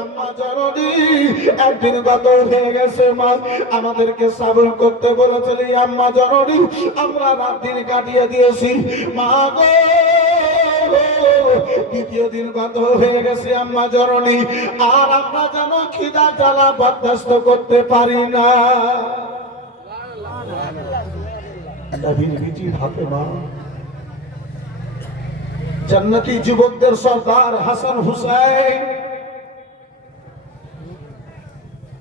আম্মা জননী একদিন গত হয়ে গেছে মা, আমাদেরকে সবর করতে বলেছিল আম্মা জননী, আমরা রাত দিন কাটিয়ে দিয়েছি মা গো। দ্বিতীয় দিন গত হয়ে গেছে আম্মা জননী, আর আমরা যেন খিদা জ্বালা বরদাস্ত করতে পারি না। নবীর বিটি ফাতেমা, জান্নাতি যুবকদের সর্দার হাসান হুসাইন,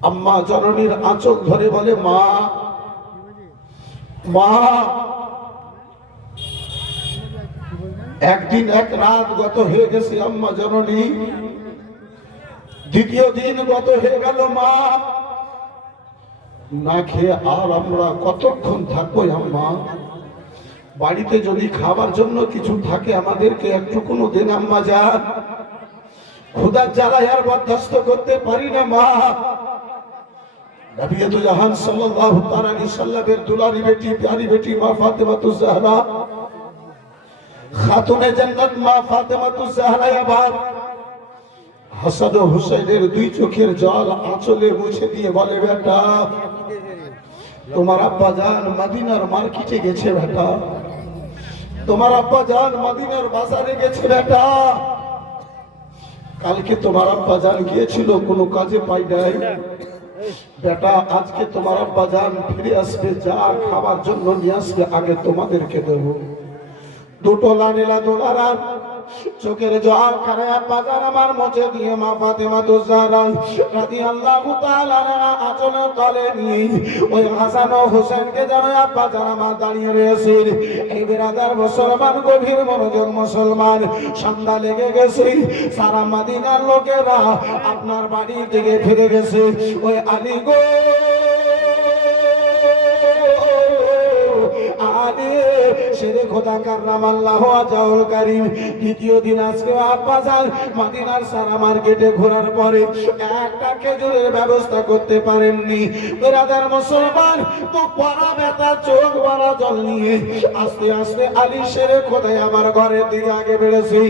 আম্মা জননীর আঁচল ধরে বলে মা মা। একদিন এক রাত গত হয়ে গেছে আম্মা জননী, দ্বিতীয় দিন গত হয়ে গেল মা, না খেয়ে আর আমরা কতক্ষণ থাকবো আম্মা? বাড়িতে যদি খাবার জন্য কিছু থাকে আমাদেরকে একটু কোনো দিন আম্মা যান, ক্ষুধার জ্বালায় আর বরদাস্ত করতে পারি না মা। নবী দু জাহান সাল্লাল্লাহু তাআলা আলাইহি সাল্লামের দুলারি বেটি প্যারি বেটি মা ফাতেমাতুজ জাহরা, খাতুনে জান্নাত মা ফাতেমাতুজ জাহরা আবার হাসান ও হুসাইনের দুই চোখের জল আঁচলে মুছে দিয়ে বলে বেটা, তোমার আব্বা জান মদিনার মার্কেটে গেছে বেটা, তোমার আব্বা জান মদিনার বাজারে গেছে বেটা। কালকে তোমার আব্বা জান গিয়েছিল কোনো কাজে পাই নাই বেটা, আজকে তোমার আব্বা জান ফিরে আসবে, যা খাবার জন্য নিয়ে আসবে আগে তোমাদেরকে দেবো। দুটো লানিলা দোলার চোখের জল করে আব্বা জান আমার মুছে দিয়ে মা ফাতেমাতুজ জাহরা রাদিয়াল্লাহু তাআলা আনহা আঁচলের তলে নিয়ে ওই হাসান ও হোসেনকে যেন আব্বা জান আমার দাঁড়িয়ে রয়েছে। এই বিরাদার মুসলমান, গভীর মনোযোগ মুসলমান, সন্ধ্যা লেগে গেছে, সারা মদিনার লোকেরা আপনার বাড়ির দিকে ফিরে গেছে। ওই আলী গো আলী শেরে খোদা কাররামাল্লাহু ওয়াজহুল কারীম, দ্বিতীয় দিন আজকে আব্বা জান মদিনার সারা মার্কেটে ঘোরার পরে একটা খেজুরের ব্যবস্থা করতে পারেননি। বিরাদার মুসলমান, তো পড়া ব্যথা চোখ ভরা জল নিয়ে আস্তে আস্তে আলী শেরে খোদা আমার ঘরের দিকে আগে বেড়েছে।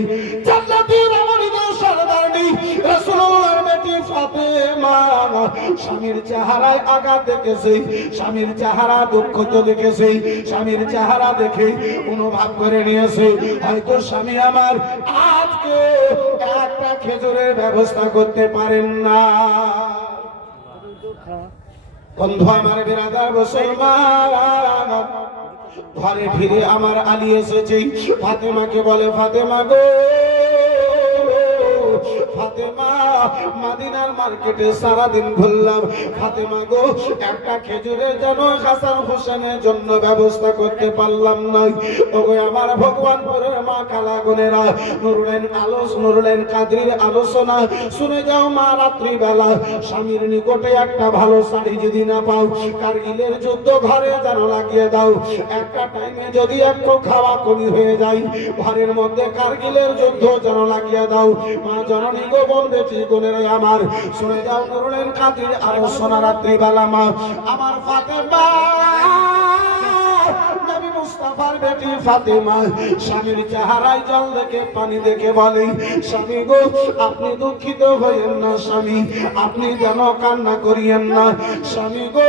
জান্নাতুল আমরিদা সরদারনি রাসূলুল্লাহর বেটি ফাতেমা স্বামীর চেহারায় আঘাত দেখেছে, স্বামীর চেহারা দুঃখিত দেখেছে, স্বামীর চেহারা দেখে অনুভব করে নিয়েছে হয়তো স্বামী আমার আজকে একটা খেজুরের ব্যবস্থা করতে পারেন না। বন্ধু আমার, বিরাদার মুসলমান, ঘরে ফিরে আমার আলী এসেছে, ফাতেমাকে বলে ফাতেমা গো ফাতেমা, মদিনার মার্কেটে সারাদিন ঘুরলাম, ফাতেমা গো একটা খেজুরের যেন হাসান হোসেনের জন্য ব্যবস্থা করতে পারলাম না। ওগো আমার ভগবানপুরের মা কালাগুনেরা, নুরুলেন কাদরির আলোচনা শুনে যাও মা। রাত্রি বেলা স্বামীর নিকটে একটা ভালো শাড়ি যদি না পাও, কারগিলের যুদ্ধ ঘরে যেন লাগিয়ে দাও। একটা টাইমে যদি একটু খাওয়া কমি হয়ে যায়, ঘরের মধ্যে কারগিলের যুদ্ধ যেন লাগিয়ে দাও। মা জননী গো, বোন বেটি গুণেরা আমার, শুনে যাও নুরুলেন কাদরির আলোচনা। রাত্রি বেলা মা আমার ফাতেমা, নবী মুস্তাফার বেটি ফাতেমা, স্বামীর চেহারায় জল দেখে পানি দেখে বলে স্বামী গো আপনি দুঃখিত হইয়েন না, স্বামী আপনি যেন কান্না করিয়েন না, স্বামী গো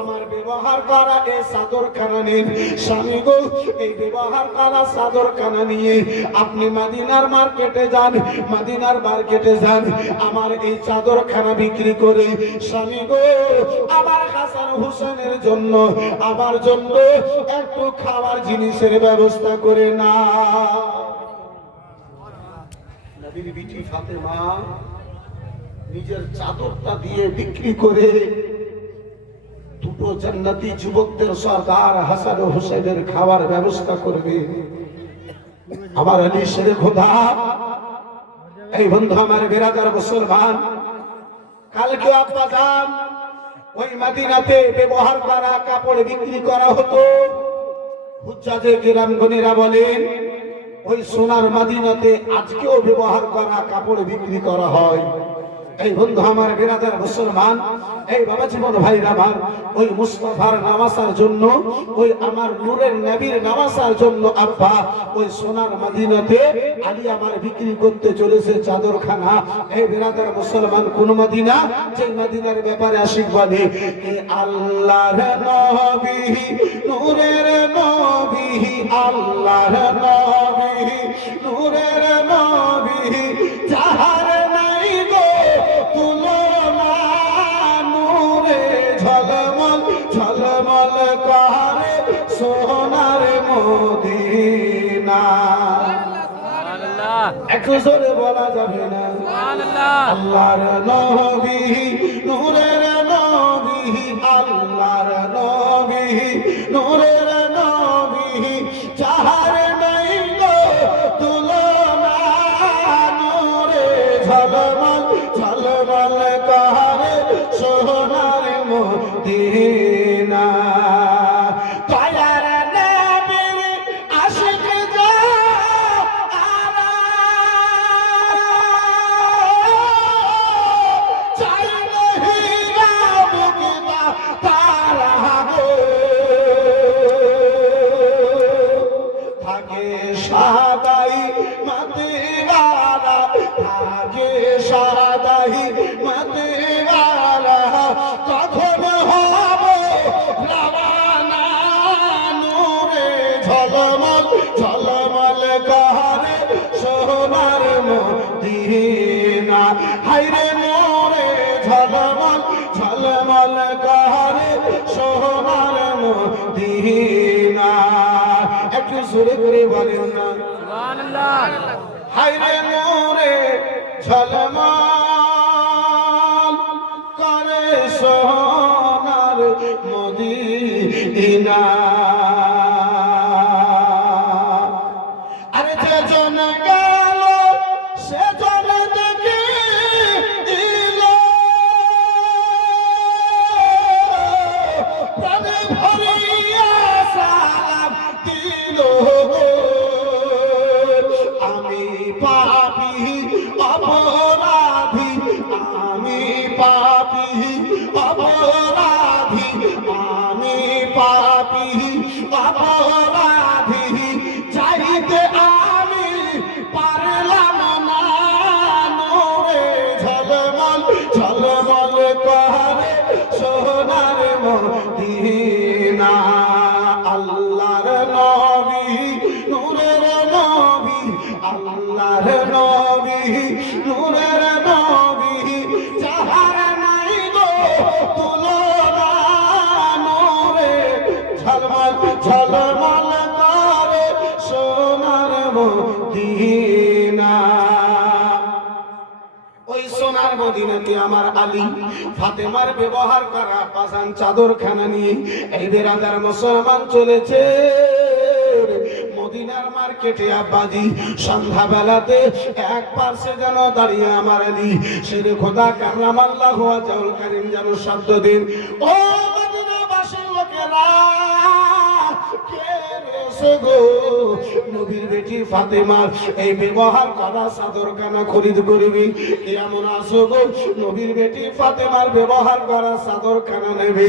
আমার ব্যবহার করা এই চাদর খানা নিন, স্বামী গো এই ব্যবহার করা চাদর খানা নিয়ে আপনি মদিনার মার্কেটে যান, মদিনার মার্কেটে যান, আমার এই চাদর খানা বিক্রি করে স্বামী গো আমার হাসান হোসেনের জন্য, আমার জন্য একটু খাবার জিনিসের ব্যবস্থা করে না। নবীর বিটি ফাতেমা নিজের চাদরটা দিয়ে বিক্রি করে দুটো জান্নাতি যুবকদের সর্দার হাসান ও হুসাইনের খাবার ব্যবস্থা করবে। আমার আলী শেরে খোদা, এই বন্ধু আমার, বিরাদার মুসলমান, কালকে আব্বা জান ওই মদিনাতে ব্যবহার করা কাপড় বিক্রি করা হতো। হুজ্জাজে কিরামগণেরা বলেন ওই সোনার মদিনাতে আজকেও ব্যবহার করা কাপড় বিক্রি করা হয়। এই বন্ধু আমার বিরাদার মুসলমান, এই বাবা জীবন ভাইরা আমার, ওই মুস্তাফার নামাজের জন্য, ওই আমার নূরের নবীর নামাজের জন্য আব্বা ওই সোনার মদিনাতে আলী আমার বিক্রি করতে চলেছে চাদরখানা। এই বিরাদার মুসলমান কোন মদিনা? যে মদিনার ব্যাপারে আশিক বলে আল্লাহর নবী নূরের নবী, আল্লাহর নবী নূরের নবী, যাহার নাই গো তুলনা, নূরে ঝলমল ঝলমল করে সোনার মদিনা। একটু জোরে বলা যাবে না? আল্লাহর নবী নূরের নবী, আল্লাহর নবী নূরের নবী, যাহার নাই গো তুলনা, নূরে ঝলমল ঝলমল করে সোনার মদিনা। সাদাই মদিনারা থাকে, সাদাই মদিনারা কখন হব রওয়ানা, নূরে ঝলমল ঝলমল করে সোনার মদিনা। হায়রে নূরে ঝলমল ঝলমল করে সোনার মদিনা। একটু জোরে করে বলেন না সুবহানাল্লাহ। হায়রে নূরে ঝলমল করে সোনার মদিনা। আরে যে জন গেল সে জন দেখে দিল, প্রাণে ভরিয়া সালাম দিল। আমি পাপী অপরাধী, আমি পাপী অপরাধী, আমি পাপী অপরাধী, চাইতে আমি পারলাম না, নূরে ঝলমল ঝলমল করে সোনার মদিনা। আল্লাহর নবী নূরের নবী, আল্লাহর নবী নূরের নবী, যাহার নাই গো তুলনা, নূরে ঝলমল ঝলমল করে সোনার মদিনা। ওই সোনার মদিনাতে আমার আলী ফাতেমার ব্যবহার করা পাশান চাদরখানা নিয়ে এই বেরাদার মুসলমান চলেছে মদিনার মার্কেটে। আব্বাজি সন্ধ্যা বেলাতে এক পাশে যেন দাঁড়িয়ে আমার আলী শেরে খোদা কাররামাল্লাহু ওয়াজহুল কারীম যেন শব্দ দিন, ও মদিনাবাসীর লোকেরা, কে এসে গো নবীর বেটি ফাতেমার এই ব্যবহার করা চাদরখানা খরিদ করবি? এমন আসো গো নবীর বেটি ফাতেমার ব্যবহার করা চাদরখানা নেবে?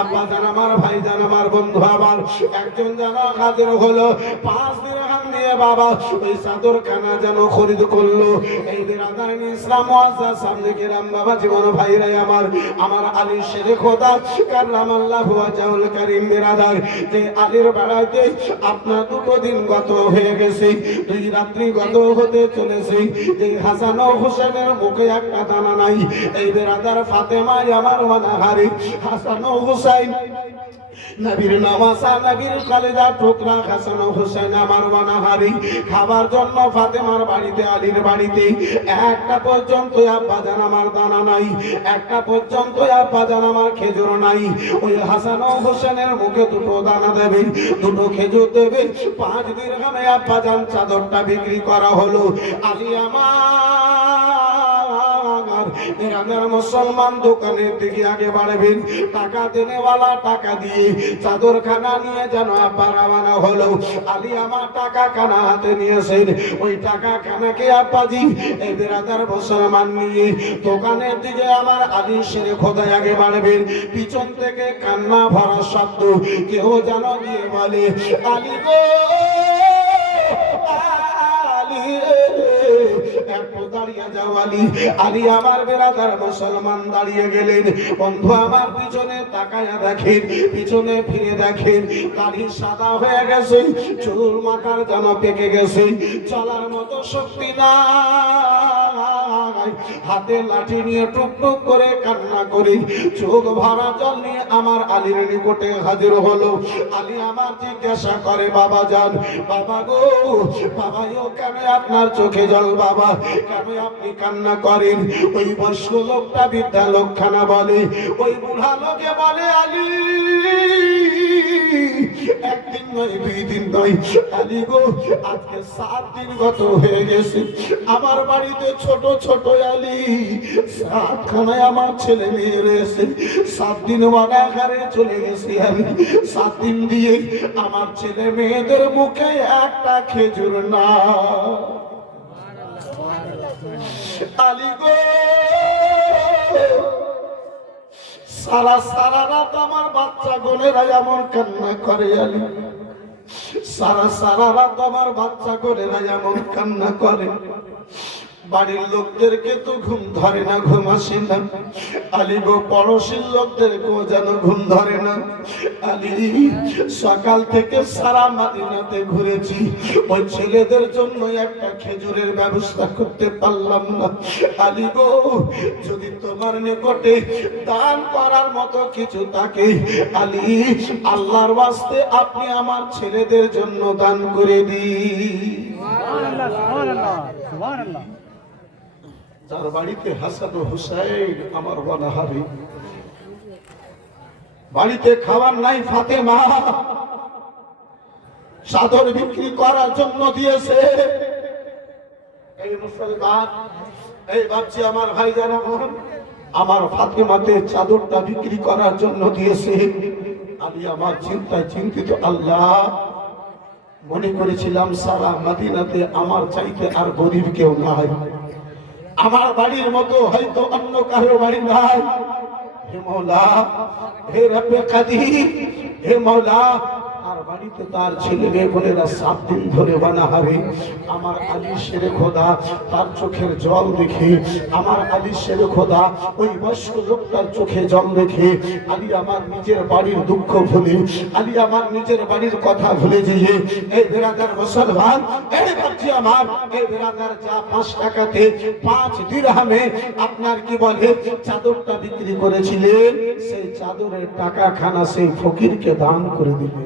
আব্বা জান আমার, ভাই জান আমার, বন্ধু আমার, একজন যেন হাজির হলো 5 দিরহাম দিয়ে বাবা ওই চাদরখানা যেন খরিদ করলো। এই বিরাদারিন ইসলাম মুআজ্জাজ সামনে কেরাম বাবা জীবন ভাইরাই আমার, আমার আলী শেরে খোদা কাররামাল্লাহু ওয়াজহুল কারীম বিরাদার, যে আলীর বেড়াইতে আপনার 2 দিন গত হয়ে গেছে, 2 রাত্রি গত হতে চলেছে, যে হাসান ও হোসেনের মুখে একটা দানা নাই। এই বেরাদার ফাতেমাই আমার অনাহারে, হাসান ও হুসাইন নবীর নামাসা, নবীর কলেজা টুকরা, হাসান ও হুসাইন আমার অনাহারে। খাবার জন্য ফাতেমার বাড়িতে, আলীর বাড়িতে একটা পর্যন্ত আব্বাজান আমার দানা নাই, একটা পর্যন্ত আব্বাজান আমার খেজুর নাই। ওই হাসান ও হোসেনের মুখে 2 দানা দেবে, 2 খেজুর দেবে। 5 দিরহামে আব্বাজান চাদরটা বিক্রি করা হলো। আলী আমার বেরাদার মুসলমান দোকানের দিকে আগে বাড়বেন, টাকা দেনেওয়ালা টাকা দিয়ে চাদরখানা নিয়ে যেন আব্বা রওনা হলো। আলী আমার টাকা খানা হাতে নিয়েছেন, ওই টাকা খানাকে আব্বাজি এই বেরাদার মুসলমান নিয়ে দোকানের দিকে আমার আলী শেরে খোদায় আগে বাড়বেন। পিছন থেকে কান্না ভরা শব্দ, কেউ যেন দিয়ে বলে আলী গো আলী, একটু দাঁড়িয়ে যাও আলী। আলী আমার বেরাদার মুসলমান দাঁড়িয়ে গেলেন। বন্ধু আমার পিছনে তাকায়া দেখেন, পিছনে ফিরে দেখেন, দাড়ি সাদা হয়ে গেছে, চুল মাথার যেন পেকে গেছে, চলার মতো শক্তি নাই। হাতে লাঠি নিয়ে টুকটুক করে কান্না করে চোখ ভরা জল নিয়ে আমার আলীর নিকটে হাজির হলো। আলী আমার জিজ্ঞাসা করে বাবা যান, বাবা গো বাবা ও কেন আপনার চোখে জল বাবা, কেন আপনি কান্না করেন? ওই বয়স্ক লোকটা বৃদ্ধা লোকখানা বলে, ওই বুড়া লোকে বলে আলী একদিন নয় দুই দিন নয় আলী গো আজকে 7 দিন গত হয়ে গেছে। আমার বাড়িতে ছোট ছোট আলী 7খানায় আমার ছেলে মেয়ে রয়েছে। 7 দিন অনাহারে চলে গেছি আমি। 7 দিন দিয়ে আমার ছেলে মেয়েদের মুখে একটা খেজুর না। আলী গো সারা সারা রাত আমার বাচ্চা গোলেরা এমন কান্না করে আলী, সারা সারা রাত আমার বাচ্চা গোলেরা এমন কান্না করে। বাড়ির লোকদেরকে তো ঘুম ধরে না, ঘুম আসে না। আলী গো পড়োশির লোকদেরকেও যেন ঘুম ধরে না। আলী সকাল থেকে সারা মদিনাতে ঘুরেছি, ওই ছেলেদের জন্য একটা খেজুরের ব্যবস্থা করতে পারলাম না। আলী গো যদি তোমার নিকটে দান করার মতো কিছু থাকে আলী আল্লাহর ওয়াস্তে আপনি আমার ছেলেদের জন্য দান করে দিন। সুবহানাল্লাহ সুবহানাল্লাহ সুবহানাল্লাহ। যার বাড়িতে হাসান ও হুসাইন আমার বলা হবে, বাড়িতে খাবার নাই, ফাতেমা চাদর বিক্রি করার জন্য দিয়েছে। এই মুসলমান, এই ভাবছি আমার ভাই যারা আমার ফাতেমাতে চাদরটা বিক্রি করার জন্য দিয়েছে। আমি আমার চিন্তায় চিন্তিত, আল্লাহ মনে করেছিলাম সারা মদিনাতে আমার চাইতে আর গরিব কেউ নাই, আমার বাড়ির মতো হয়তো অন্য কারো বাড়ি নাই। হে মওলা, হে রব্বে কাদির, হে মওলা আর বাড়িতে তার ছেলে মেয়ে বোনেরা 7 দিন ধরে বানাহারে। আমার আলী শেরে খোদা তার চোখের জল দেখে, আমার আলী শেরে খোদা ওই বয়স্ক লোকটার চোখে জল দেখে আলী আমার নিজের বাড়ির দুঃখ ভুলে, আলী আমার নিজের বাড়ির কথা ভুলে গিয়ে এই বেরাদার মুসলমান, এই ভাবছি আমার এই বেরাদার যা 5 টাকাতে 5 দিরহামে আপনার কি বলে চাদরটা বিক্রি করেছিলেন, সেই চাদরের টাকা খানা সেই ফকিরকে দান করে দিবে।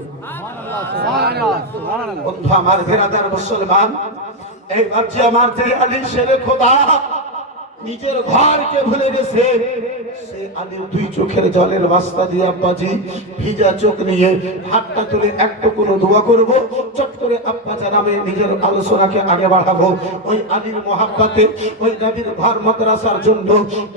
বন্ধু আমার বেরাদার মুসলমান, এই ভাবছি আমার যে আলী শেরে খোদা নিজের ঘরকে ভুলে গেছে, সে আলীর 2 চোখের জলের রাস্তা দিয়ে আব্বাজি ভিজা চোখ নিয়ে হাতটা তুলে একটু কোনো দোয়া করব, চট করে আব্বা জানাবে নিজের আলোচনাকে আগে বাড়াবো। ওই আলীর মহাব্বতে ওই নবীর ঘর মাদ্রাসার জন্য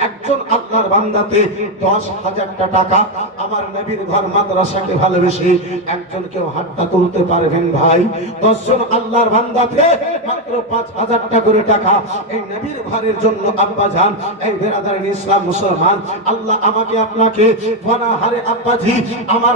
একজন আল্লাহর বান্দাতে 10,000 টাকা, আমার নবীর ঘর মাদ্রাসাকে ভালোবেসে একজন কেউ হাতটা তুলতে পারবেন ভাই? 10 জন আল্লাহর বান্দাতে মাত্র 5,000 টাকা করে টাকা এই নবীর ঘরের জন্য আব্বা জান, এই বেরাদার ইসলাম মুসলমান, আল্লাহ আমাকে আপনাকে বনাহারে আব্বাজি আমার